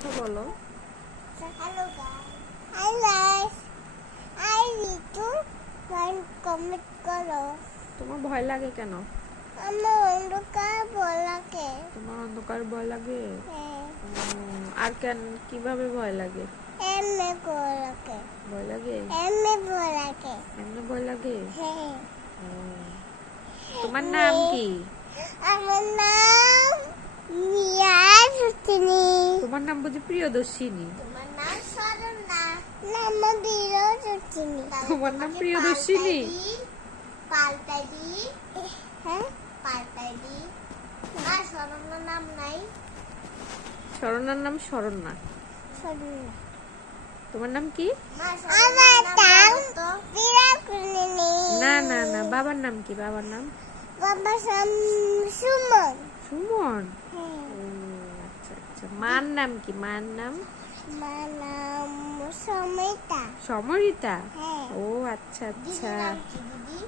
কথা বলো। Hello guys. Hi guys. I need to learn comment করো। তোমার ভয় লাগে কেন? আমার অন্ধকার ভয় লাগে। তোমার অন্ধকার ভয় লাগে? হ্যাঁ। আর কেন কিভাবে ভয় লাগে? এমনি ভয় লাগে। ভয় লাগে? এমনি ভয় লাগে। এমনি ভয় লাগে? হ্যাঁ। তোমার নাম কি? আমার নাম মিয়া সুচিনি। তোমার নাম বুঝি প্রিয়দর্শিনী? তোমার নাম শরণা। নাম প্রিয়দর্শিনী। তোমার নাম প্রিয়দর্শিনী? পাল্টাই দি। হ্যাঁ পাল্টাই দি। আর শরণার নাম নাই? শরণার নাম শরণা। শরণা। তোমার নাম কি? আমার নাম প্রিয়দর্শিনী। না না না, বাবার নাম কি? বাবার নাম? বাবার নাম সুমন। সুমন? হ্যাঁ। আচ্ছা আচ্ছা। মার নাম কি? মার নাম? মার নাম সমিতা। সমরিতা? হ্যাঁ। ও আচ্ছা আচ্ছা। দিদির নাম কি দিদি?